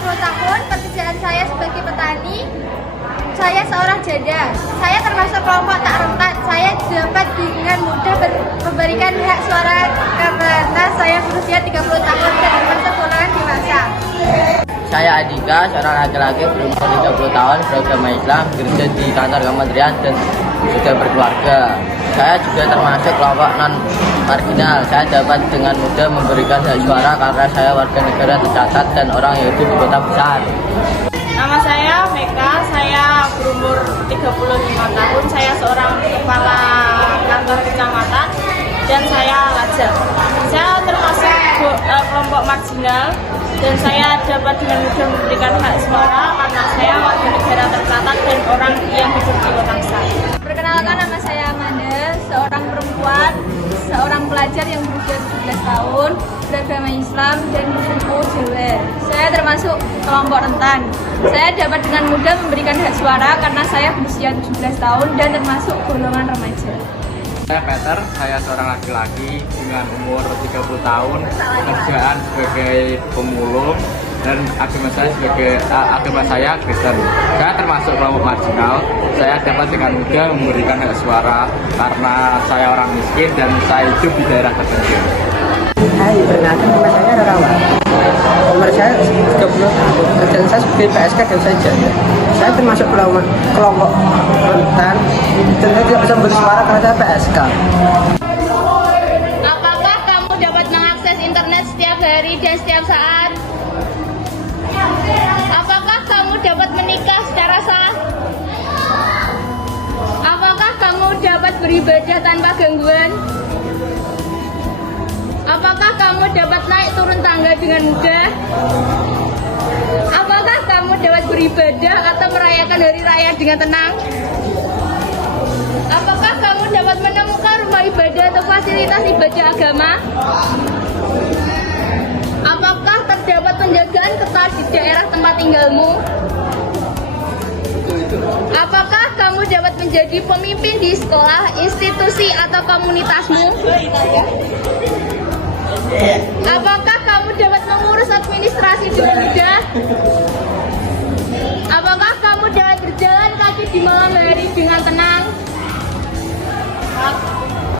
30 tahun, pekerjaan saya sebagai petani. Saya seorang janda. Saya termasuk kelompok tak rentan. Saya dapat dengan mudah memberikan hak suara karena saya berusia 30 tahun dan termasuk golongan dewasa. Saya Adika, seorang laki-laki berumur 30 tahun, beragama Islam, bekerja di kantor kementerian dan sudah berkeluarga. Saya juga termasuk kelompok non-marginal. Saya dapat dengan mudah memberikan hak suara karena saya warga negara tercatat dan orang yang hidup di kota besar. Nama saya Meka, saya berumur 35 tahun, saya seorang kepala kantor kecamatan dan saya lajang. Saya termasuk kelompok marginal dan saya dapat dengan mudah memberikan hak suara karena saya warga negara tercatat dan orang yang hidup di kota besar. Perkenalkan, nama saya Amanda, seorang perempuan, seorang pelajar yang berusia 17 tahun, beragama Islam dan bersuku Jawa. Saya termasuk kelompok rentan. Saya dapat dengan mudah memberikan hak suara karena saya berusia 17 tahun dan termasuk golongan remaja. Saya Peter, saya seorang laki-laki dengan umur 30 tahun, pekerjaan sebagai pemulung dan agama saya Kristen. Saya termasuk kelompok marginal. Saya dapat dengan mudah memberikan hak suara karena saya orang miskin dan saya hidup di daerah terpencil. Hai, perkenalkan nama saya Rarawan. Umur saya 30 tahun, kerjaan saya sebagai PSK dan saya janda. Saya termasuk kelompok rentan dan saya tidak bisa bersuara karena saya PSK. Apakah kamu dapat mengakses internet setiap hari dan setiap saat? Apakah kamu dapat menikah secara sah? Apakah kamu dapat beribadah tanpa gangguan? Apakah kamu dapat naik turun tangga dengan mudah? Apakah kamu dapat beribadah atau merayakan hari raya dengan tenang? Apakah kamu dapat menemukan rumah ibadah atau fasilitas ibadah agama? Apakah terdapat penjagaan ketat di daerah tempat tinggalmu? Apakah kamu dapat menjadi pemimpin di sekolah, institusi, atau komunitasmu? Apakah kamu dapat mengurus administrasi dengan mudah?